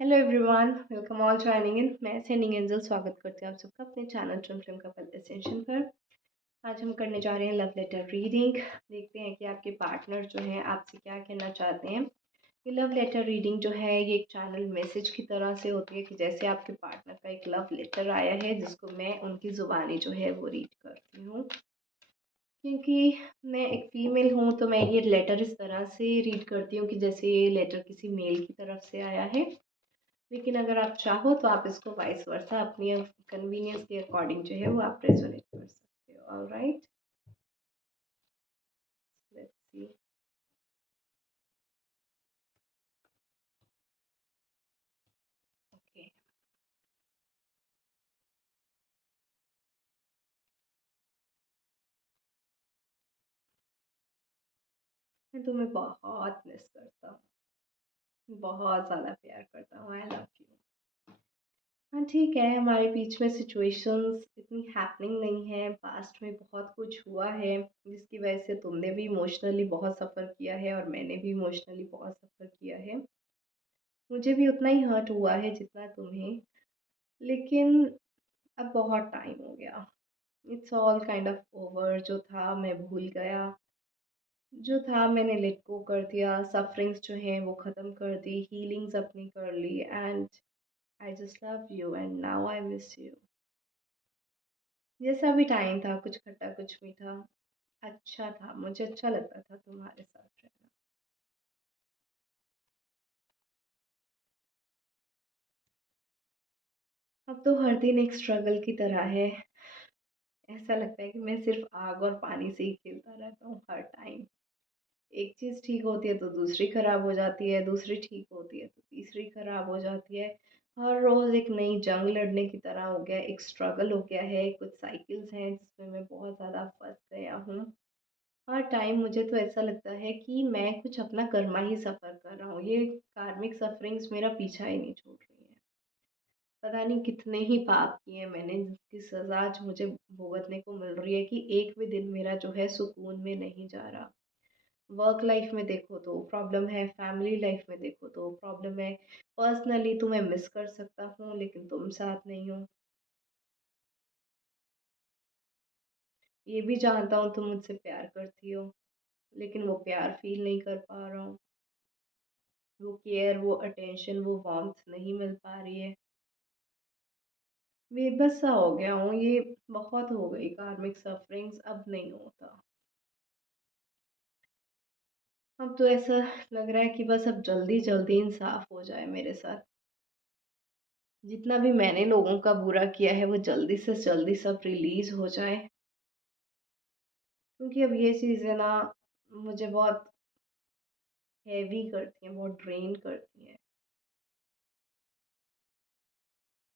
Hello everyone, welcome all joining in. मैं sending angel स्वागत करती हूँ आप सबका अपने channel trim trim couple ascension पर। आज हम करने जा रहे हैं लव लेटर रीडिंग। देखते हैं कि आपके पार्टनर जो है आपसे क्या कहना चाहते हैं। ये लव लेटर रीडिंग जो है ये एक चैनल मैसेज की तरह से होती है कि जैसे आपके पार्टनर का एक लव लेटर आया है जिसको मैं उनकी ज़ुबानी जो है वो रीड करती हूँ। क्योंकि मैं एक फ़ीमेल हूँ तो मैं ये लेटर इस तरह से रीड करती हूँ कि जैसे ये लेटर किसी मेल की तरफ से आया है। लेकिन अगर आप चाहो तो आप इसको वाइस वर्सा अपनी कन्वीनियंस के अकॉर्डिंग जो है वो आप रेजोनेट कर सकते हो। Alright, let's see. ओके, मैं तुम्हें बहुत मिस करता हूँ, बहुत ज़्यादा प्यार करता हूँ। I love you. हाँ ठीक है, हमारे बीच में सिचुएशंस इतनी हैपनिंग नहीं है। पास्ट में बहुत कुछ हुआ है जिसकी वजह से तुमने भी इमोशनली बहुत सफ़र किया है और मैंने भी इमोशनली बहुत सफ़र किया है। मुझे भी उतना ही हर्ट हुआ है जितना तुम्हें। लेकिन अब बहुत टाइम हो गया। It's all kind of over. जो था मैं भूल गया, जो था मैंने लेट गो कर दिया। सफरिंग्स जो हैं वो ख़त्म कर दी, हीलिंग्स अपनी कर ली। And I just love you and now I miss you. जैसा भी टाइम था, कुछ खट्टा कुछ मीठा, अच्छा था। मुझे अच्छा लगता था तुम्हारे साथ रहना। अब तो हर दिन एक स्ट्रगल की तरह है। ऐसा लगता है कि मैं सिर्फ आग और पानी से ही खेलता रहता हूँ हर टाइम। एक चीज़ ठीक होती है तो दूसरी खराब हो जाती है, दूसरी ठीक होती है तो तीसरी खराब हो जाती है। हर रोज़ एक नई जंग लड़ने की तरह हो गया, एक स्ट्रगल हो गया है। कुछ साइकिल्स हैं जिसमें मैं बहुत ज़्यादा फंस गया हूँ। हर टाइम मुझे तो ऐसा लगता है कि मैं कुछ अपना कर्मा ही सफ़र कर रहा हूँ। ये कार्मिक सफरिंग्स मेरा पीछा ही नहीं छोड़ रही हैं। पता नहीं कितने ही पाप किए हैं मैंने जिसकी सज़ा आज मुझे भुगतने को मिल रही है कि एक भी दिन मेरा जो है सुकून में नहीं जा रहा। वर्क लाइफ में देखो तो प्रॉब्लम है, फैमिली लाइफ में देखो तो प्रॉब्लम है। पर्सनली तो मैं मिस कर सकता हूँ लेकिन तुम साथ नहीं हो। ये भी जानता हूँ तुम मुझसे प्यार करती हो, लेकिन वो प्यार फील नहीं कर पा रहा हूँ। वो केयर, वो अटेंशन, वो वार्मथ नहीं मिल पा रही है। बेबस सा हो गया हूँ। ये बहुत हो गई कार्मिक सफरिंग्स, अब नहीं होता। अब तो ऐसा लग रहा है कि बस अब जल्दी जल्दी इंसाफ हो जाए मेरे साथ। जितना भी मैंने लोगों का बुरा किया है वो जल्दी से जल्दी सब रिलीज हो जाए। क्योंकि अब ये चीज़ें ना मुझे बहुत हैवी करती हैं, बहुत ड्रेन करती हैं।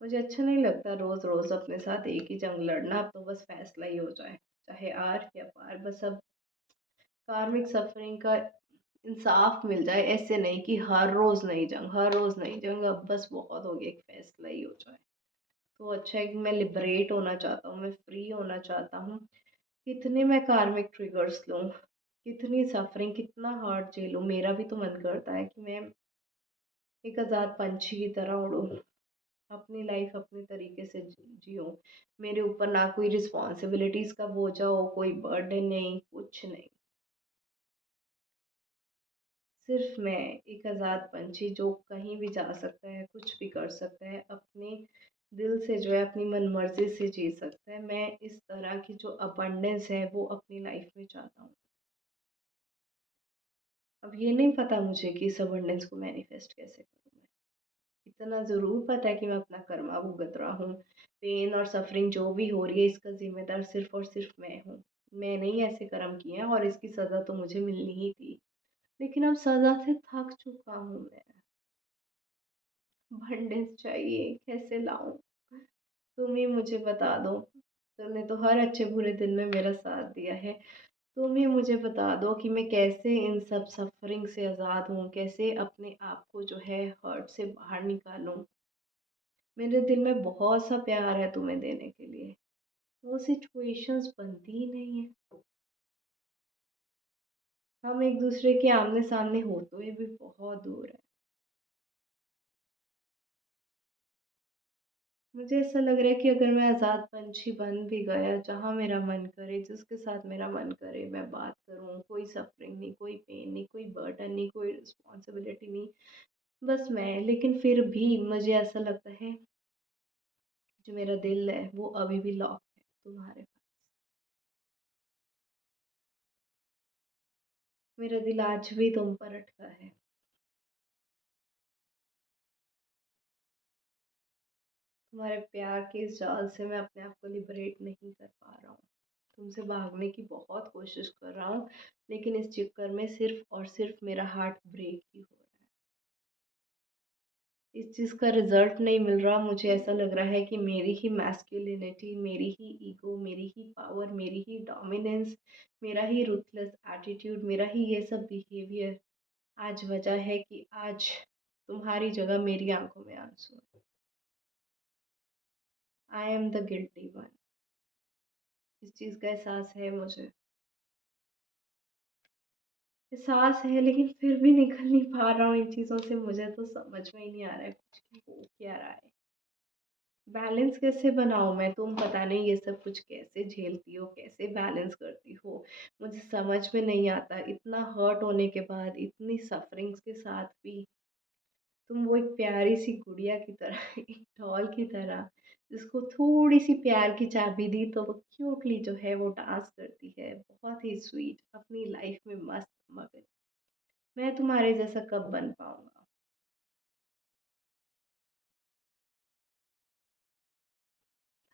मुझे अच्छा नहीं लगता रोज़ रोज़ अपने साथ एक ही जंग लड़ना। अब तो बस फैसला ही हो जाए, चाहे आर या पार। बस अब कार्मिक सफरिंग का इंसाफ मिल जाए। ऐसे नहीं कि हर रोज़ नई जंग, हर रोज़ नई जंग। अब बस बहुत हो गया, एक फैसला ही हो जाए तो अच्छा है। कि मैं लिबरेट होना चाहता हूँ, मैं फ्री होना चाहता हूँ। कितने मैं कार्मिक ट्रिगर्स लूँ, कितनी सफरिंग, कितना हर्ट झेलूँ। मेरा भी तो मन करता है कि मैं एक आज़ाद पंछी की तरह उड़ूँ, अपनी लाइफ अपने तरीके से जियूँ। मेरे ऊपर ना कोई रिस्पॉन्सिबिलिटीज़ का बोझा हो, कोई बर्डन नहीं, कुछ नहीं। सिर्फ मैं एक आज़ाद पंछी जो कहीं भी जा सकता है, कुछ भी कर सकता है, अपने दिल से जो है अपनी मनमर्जी से जी सकता है। मैं इस तरह की जो अबंडेंस है वो अपनी लाइफ में चाहता हूँ। अब ये नहीं पता मुझे कि इस अबंडेंस को मैनिफेस्ट कैसे करूँ मैं। इतना ज़रूर पता है कि मैं अपना कर्मा भुगत रहा हूँ। पेन और सफ़रिंग जो भी हो रही है इसका ज़िम्मेदार सिर्फ़ और सिर्फ़ मैं हूँ। मैंने ही ऐसे कर्म किए हैं और इसकी सज़ा तो मुझे मिलनी ही थी। लेकिन अब सज़ा से थक चुका हूँ मैं। अबंडेंस चाहिए, कैसे लाऊँ? तुम ही मुझे बता दो। तुमने तो हर अच्छे बुरे दिन में मेरा साथ दिया है। तुम ही मुझे बता दो कि मैं कैसे इन सब सफ़रिंग से आज़ाद हूँ, कैसे अपने आप को जो है हर्ट से बाहर निकालूँ। मेरे दिल में बहुत सा प्यार है तुम्हें देने के लिए, वो सिचुएशंस बनती ही नहीं है। हम एक दूसरे के आमने सामने होते हुए भी बहुत दूर है। मुझे ऐसा लग रहा है कि अगर मैं आज़ाद पंछी बन भी गया, जहाँ मेरा मन करे, जिसके साथ मेरा मन करे, मैं बात करूँ, कोई सफ़रिंग नहीं, कोई पेन नहीं, कोई बर्डन नहीं, कोई रिस्पॉन्सिबिलिटी नहीं, बस मैं। लेकिन फिर भी मुझे ऐसा लगता है, जो मेरा दिल है, वो अभी भी लॉक है तुम्हारे पास। मेरा दिल आज भी तुम पर अटका है। तुम्हारे प्यार के इस जाल से मैं अपने आप को लिबरेट नहीं कर पा रहा हूँ। तुमसे भागने की बहुत कोशिश कर रहा हूँ, लेकिन इस चक्कर में सिर्फ़ और सिर्फ़ मेरा हार्ट ब्रेक ही हो रहा है। इस चीज़ का रिज़ल्ट नहीं मिल रहा, मुझे ऐसा लग रहा है कि मेरी ही मैस्कुलिनिटी, मेरी ही ईगो, मेरी ही पावर, मेरी ही डोमिनेंस, मेरा ही रूथलेस एटीट्यूड, मेरा ही ये सब बिहेवियर आज वजह है कि आज तुम्हारी जगह मेरी आँखों में आँसू हैं। I am the guilty one. इस चीज़ का एहसास है मुझे। एहसास है, लेकिन फिर भी निकल नहीं पा रहा हूँ इन चीज़ों से। मुझे तो समझ में ही नहीं आ रहा है कुछ कि हो क्या रहा है। बैलेंस कैसे बनाऊँ मैं? तुम पता नहीं ये सब कुछ कैसे झेलती हो, कैसे बैलेंस करती हो? मुझे समझ में नहीं आता। इतना हर्ट होने के बाद, इतनी सफ़रिंग्स के साथ भी तुम वो एक प्यारी-सी गुड़िया की तरह एक डॉल की तरह, जिसको थोड़ी-सी प्यार की चाबी दी तो वो क्यूटली जो है वो डांस करती है। बहुत ही स्वीट, अपनी लाइफ़ में मस्त मगन। मैं तुम्हारे जैसा कब बन पाऊँगा?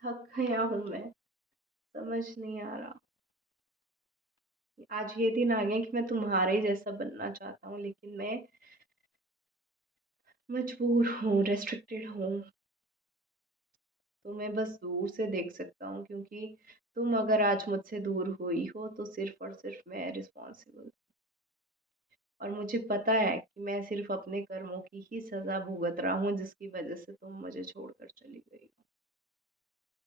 थक गया हूँ मैं, समझ नहीं आ रहा। आज ये दिन आ गए कि मैं तुम्हारे जैसा बनना चाहता हूँ, लेकिन मैं मजबूर हूँ, रेस्ट्रिक्टेड हूँ। तो मैं बस दूर से देख सकता हूँ, क्योंकि तुम अगर आज मुझसे दूर हुई हो तो सिर्फ़ और सिर्फ़ मैं रिस्पॉन्सिबल। और मुझे पता है कि मैं सिर्फ़ अपने कर्मों की ही सज़ा भुगत रहा हूँ, जिसकी वज़ह से तुम मुझे छोड़कर चली गई हो।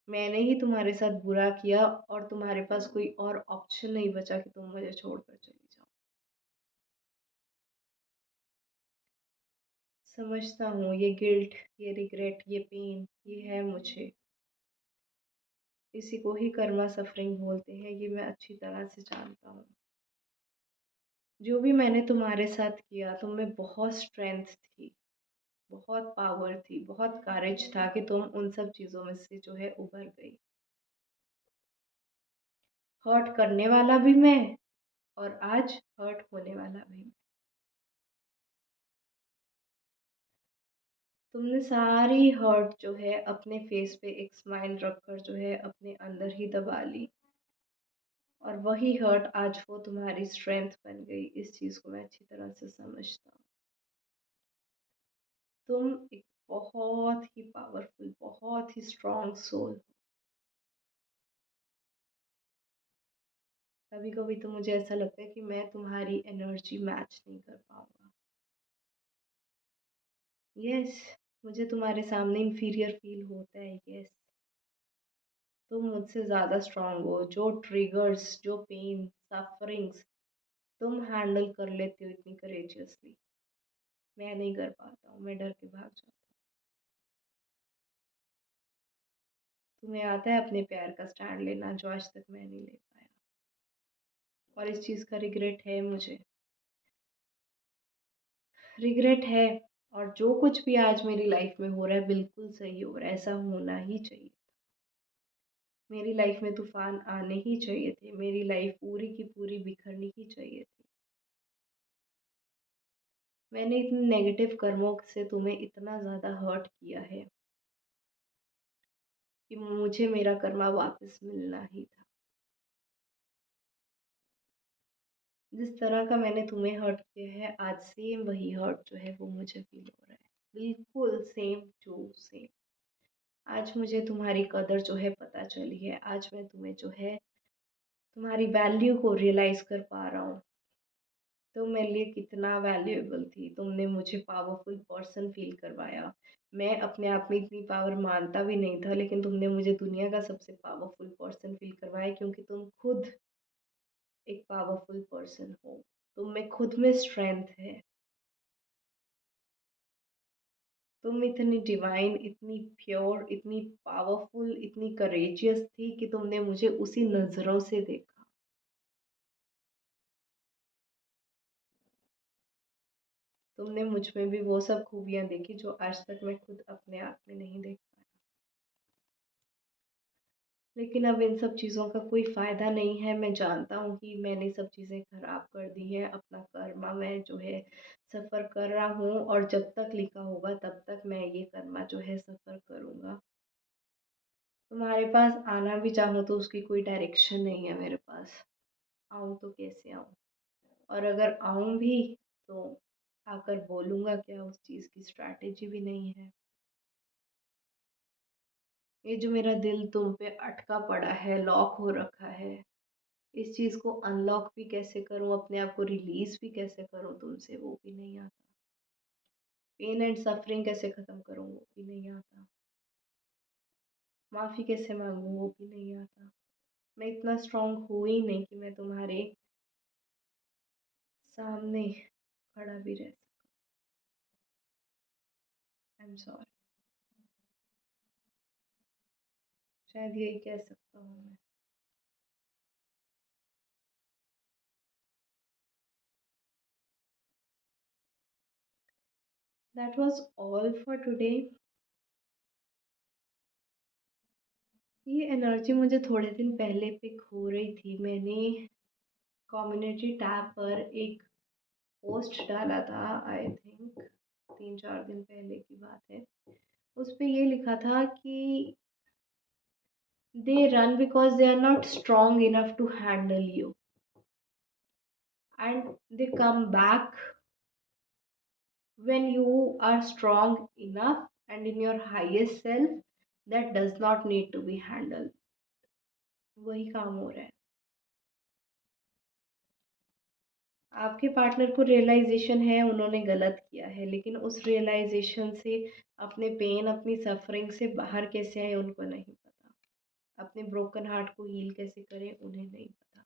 मैंने ही तुम्हारे साथ बुरा किया और तुम्हारे पास कोई और ऑप्शन नहीं बचा कि तुम मुझे छोड़कर चली जाओ। समझता हूँ, ये गिल्ट, ये रिग्रेट, ये पेन, ये है मुझे। इसी को ही कर्मा सफ़रिंग बोलते हैं, ये मैं अच्छी तरह से जानता हूँ। जो भी मैंने तुम्हारे साथ किया, तुम में बहुत स्ट्रेंथ थी, बहुत पावर थी, बहुत करेज था कि तुम उन सब चीज़ों में से जो है उभर गई। हर्ट करने वाला भी मैं और आज हर्ट होने वाला भी मैं। तुमने सारी हर्ट जो है अपने फेस पे एक स्माइल रखकर जो है अपने अंदर ही दबा ली, और वही हर्ट आज वो तुम्हारी स्ट्रेंथ बन गई। इस चीज़ को मैं अच्छी तरह से समझता हूँ। तुम एक बहुत ही पावरफुल, बहुत ही स्ट्रॉन्ग सोल हो। कभी कभी तो मुझे ऐसा लगता है कि मैं तुम्हारी एनर्जी मैच नहीं कर पाऊंगा। यस, मुझे तुम्हारे सामने इंफीरियर फील होता है। यस, तुम मुझसे ज़्यादा स्ट्रांग हो। जो ट्रिगर्स, जो पेन, सफरिंग्स तुम हैंडल कर लेते हो इतनी करेजियसली, मैं नहीं कर पाता हूँ। मैं डर के भाग जाता हूँ। तुम्हें आता है अपने प्यार का स्टैंड लेना, जो आज तक मैं नहीं ले पाया, और इस चीज़ का रिग्रेट है मुझे। रिग्रेट है। और जो कुछ भी आज मेरी लाइफ में हो रहा है बिल्कुल सही हो रहा है, ऐसा होना ही चाहिए। मेरी लाइफ में तूफान आने ही चाहिए थे, मेरी लाइफ पूरी की पूरी बिखरनी ही चाहिए थी। मैंने इतने नेगेटिव कर्मों से तुम्हें इतना ज़्यादा हर्ट किया है कि मुझे मेरा कर्मा वापस मिलना ही था। जिस तरह का मैंने तुम्हें हर्ट किया है, आज सेम वही हर्ट जो है वो मुझे फील हो रहा है, बिल्कुल सेम टू सेम। आज मुझे तुम्हारी कदर जो है पता चली है। आज मैं तुम्हें जो है तुम्हारी वैल्यू को रियलाइज़ कर पा रहा हूँ। तुम मेरे लिए कितना वैल्यूएबल थी। तुमने मुझे पावरफुल पर्सन फ़ील करवाया। मैं अपने आप में इतनी पावर मानता भी नहीं था, लेकिन तुमने मुझे दुनिया का सबसे पावरफुल पर्सन फ़ील करवाया, क्योंकि तुम खुद एक पावरफुल पर्सन हो। तुम में खुद में स्ट्रेंथ है। तुम इतनी डिवाइन, इतनी प्योर, इतनी पावरफुल, इतनी करेजियस थी कि तुमने मुझे उसी नज़रों से देखा। तुमने मुझ में भी वो सब खूबियाँ देखी जो आज तक मैं खुद अपने आप में नहीं देख पाई। लेकिन अब इन सब चीज़ों का कोई फ़ायदा नहीं है। मैं जानता हूँ कि मैंने सब चीज़ें ख़राब कर दी हैं। अपना कर्मा मैं जो है सफ़र कर रहा हूँ, और जब तक लिखा होगा तब तक मैं ये कर्मा जो है सफ़र करूँगा। तुम्हारे पास आना भी चाहूँ तो उसकी कोई डायरेक्शन नहीं है मेरे पास। आऊँ तो कैसे आऊँ? और अगर आऊँ भी तो आकर बोलूँगा क्या? उस चीज़ की स्ट्रैटेजी भी नहीं है। ये जो मेरा दिल तुम पे अटका पड़ा है, लॉक हो रखा है, इस चीज़ को अनलॉक भी कैसे करूँ, अपने आप को रिलीज़ भी कैसे करूँ तुमसे, वो भी नहीं आता। पेन एंड सफ़रिंग कैसे ख़त्म करूँ, वो भी नहीं आता। माफ़ी कैसे माँगूँ, वो भी नहीं आता। मैं इतना स्ट्रॉन्ग हूँ ही नहीं कि मैं तुम्हारे सामने खड़ा भी रह सकूँ। I am sorry. शायद यही कह सकता हूँ मैं। That was all for today. ये एनर्जी मुझे थोड़े दिन पहले पिक हो रही थी। मैंने कम्युनिटी टैब पर एक पोस्ट डाला था, आई थिंक 3-4 दिन पहले की बात है। उस पे ये लिखा था कि they run because they are not strong enough to handle you, and they come back when you are strong enough and in your highest self that does not need to be handled। वही काम हो रहा है। आपके partner को realisation है उन्होंने गलत किया है, लेकिन उस रियलाइजेशन से अपने पेन, अपनी सफरिंग से बाहर कैसे आए उनको नहीं पता। अपने ब्रोकन हार्ट को हील कैसे करें उन्हें नहीं पता।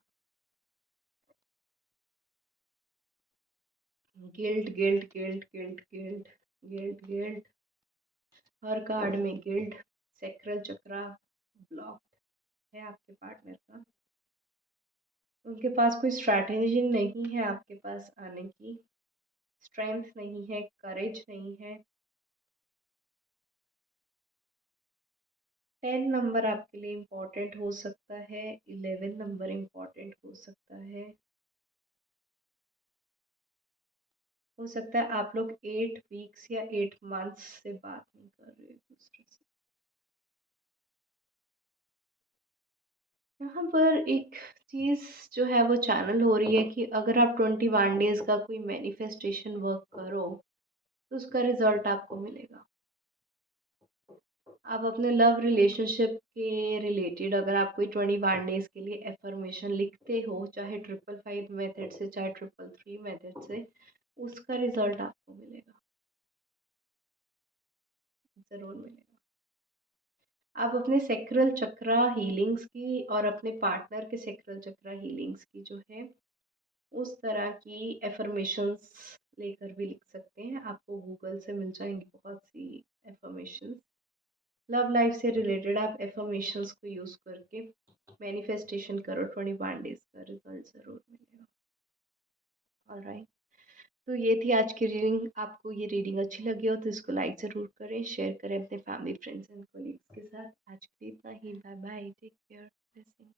Guilt guilt guilt guilt guilt guilt guilt, हर कार्ड में गिल्ट। सेक्रल चक्रा ब्लॉक है आपके पार्टनर का। उनके पास कोई स्ट्रैटेजी नहीं है आपके पास आने की। स्ट्रेंथ नहीं है, करेज नहीं है। 10 नंबर आपके लिए इम्पोर्टेंट हो सकता है, 11 नंबर इम्पोर्टेंट हो सकता है। हो सकता है आप लोग 8 वीक्स या 8 मंथ्स से बात नहीं कर रहे एक दूसरे से। यहाँ पर एक चीज़ जो है वो चैनल हो रही है कि अगर आप 21 डेज़ का कोई मैनिफेस्टेशन वर्क करो तो उसका रिजल्ट आपको मिलेगा। आप अपने लव रिलेशनशिप के रिलेटेड अगर आप कोई 21 डेज़ के लिए एफर्मेशन लिखते हो, चाहे 555 मेथड से, चाहे 333 मेथड से, उसका रिजल्ट आपको मिलेगा, ज़रूर मिलेगा। आप अपने सेक्रल चक्रा हीलिंग्स की और अपने पार्टनर के सेक्रल चक्रा हीलिंग्स की जो है उस तरह की एफर्मेशंस लेकर भी लिख सकते हैं। आपको गूगल से मिल जाएंगी बहुत सी एफर्मेशंस। लव लाइफ से रिलेटेड आप एफर्मेशंस को यूज़ करके मैनिफेस्टेशन करो, 21 डेज का रिजल्ट ज़रूर मिलेगा। ऑलराइट, तो ये थी आज की रीडिंग। आपको ये रीडिंग अच्छी लगी हो तो इसको लाइक ज़रूर करें, शेयर करें अपने फैमिली फ्रेंड्स एंड कोलीग्स के साथ। आज के लिए इतना ही। Bye bye, take care, blessings.